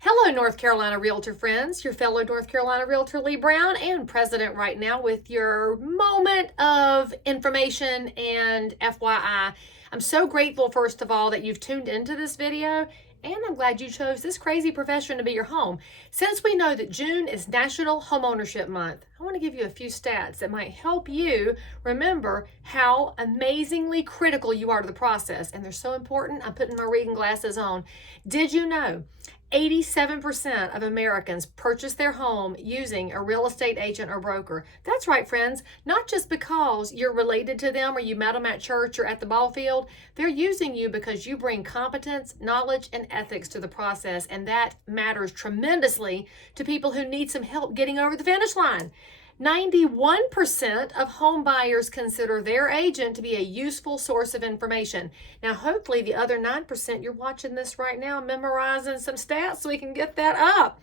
Hello, North Carolina Realtor friends, your fellow North Carolina Realtor Lee Brown and President right now with your moment of information and FYI. I'm so grateful, first of all, that you've tuned into this video, and I'm glad you chose this crazy profession to be your home. Since we know that June is National Homeownership Month, I want to give you a few stats that might help you remember how amazingly critical you are to the process. And they're so important, I'm putting my reading glasses on. Did you know 87% of Americans purchase their home using a real estate agent or broker? That's right, friends. Not just because you're related to them or you met them at church or at the ball field. They're using you because you bring competence, knowledge, and ethics to the process, and that matters tremendously to people who need some help getting over the finish line. 91% of home buyers consider their agent to be a useful source of information. Now, hopefully the other 9%, you're watching this right now, memorizing some stats so we can get that up.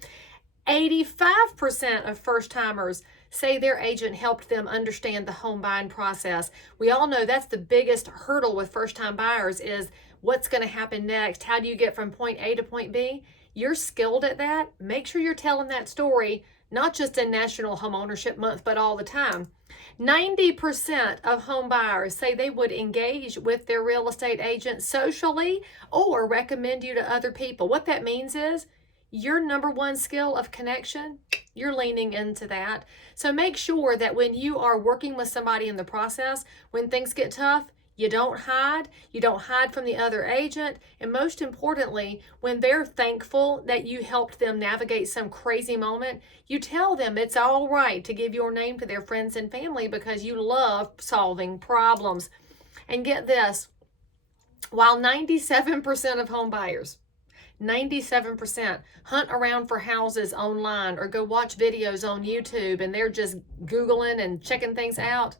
85% of first-timers say their agent helped them understand the home buying process. We all know that's the biggest hurdle with first-time buyers is what's going to happen next. How do you get from point A to point B? You're skilled at that. Make sure you're telling that story, not just in National Homeownership Month, but all the time. 90% of home buyers say they would engage with their real estate agent socially or recommend you to other people. What that means is your number one skill of connection, you're leaning into that. So make sure that when you are working with somebody in the process, when things get tough, you don't hide. You don't hide from the other agent. And most importantly, when they're thankful that you helped them navigate some crazy moment, you tell them it's all right to give your name to their friends and family because you love solving problems. And get this, while 97% of home buyers 97% hunt around for houses online or go watch videos on YouTube and they're just Googling and checking things out,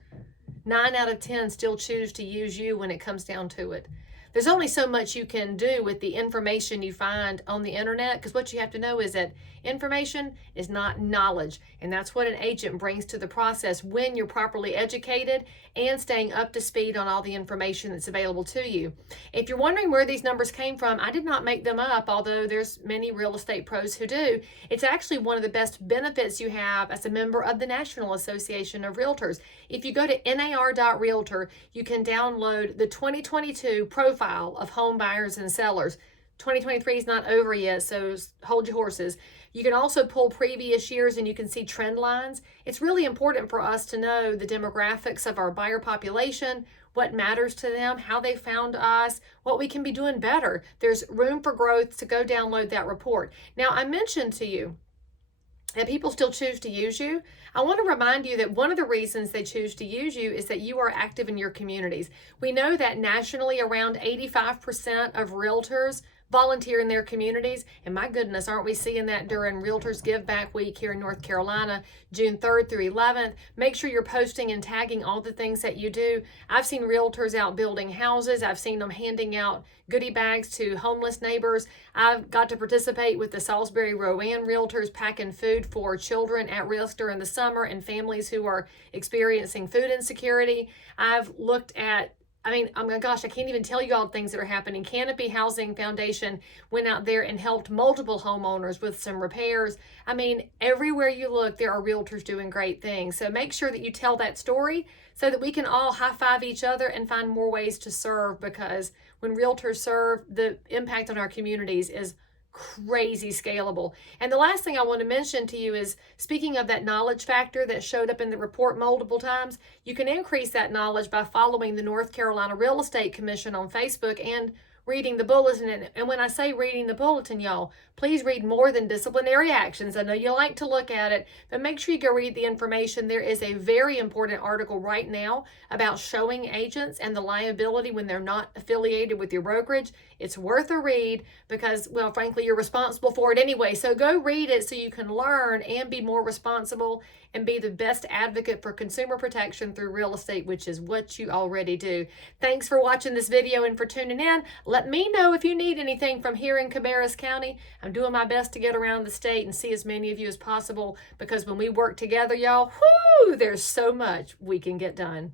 9 out of 10 still choose to use you when it comes down to it. There's only so much you can do with the information you find on the internet, because what you have to know is that information is not knowledge, and that's what an agent brings to the process when you're properly educated and staying up to speed on all the information that's available to you. If you're wondering where these numbers came from, I did not make them up, although there's many real estate pros who do. It's actually one of the best benefits you have as a member of the National Association of Realtors. If you go to nar.realtor, you can download the 2022 profile of home buyers and sellers. 2023 is not over yet, so hold your horses. You can also pull previous years and you can see trend lines. It's really important for us to know the demographics of our buyer population, what matters to them, how they found us, what we can be doing better. There's room for growth, to go download that report. Now, I mentioned to you that people still choose to use you. I want to remind you that one of the reasons they choose to use you is that you are active in your communities. We know that nationally around 85% of realtors volunteer in their communities, and my goodness, aren't we seeing that during Realtors Give Back Week here in North Carolina, June 3rd through 11th. Make sure you're posting and tagging all the things that you do. I've seen realtors out building houses. I've seen them handing out goodie bags to homeless neighbors. I've got to participate with the Salisbury Rowan realtors packing food for children at risk during the summer and families who are experiencing food insecurity. I've looked at, oh my gosh, I can't even tell you all the things that are happening. Canopy Housing Foundation went out there and helped multiple homeowners with some repairs. Everywhere you look, there are realtors doing great things. So make sure that you tell that story so that we can all high-five each other and find more ways to serve, because when realtors serve, the impact on our communities is crazy scalable. And the last thing I want to mention to you is, speaking of that knowledge factor that showed up in the report multiple times, you can increase that knowledge by following the North Carolina Real Estate Commission on Facebook and reading the bulletin. And when I say reading the bulletin, y'all, please read more than disciplinary actions. I know you like to look at it, but make sure you go read the information. There is a very important article right now about showing agents and the liability when they're not affiliated with your brokerage. It's worth a read because, well, frankly, you're responsible for it anyway. So go read it so you can learn and be more responsible and be the best advocate for consumer protection through real estate, which is what you already do. Thanks for watching this video and for tuning in. Let me know if you need anything from here in Cabarrus County. I'm doing my best to get around the state and see as many of you as possible, because when we work together, y'all, whoo, there's so much we can get done.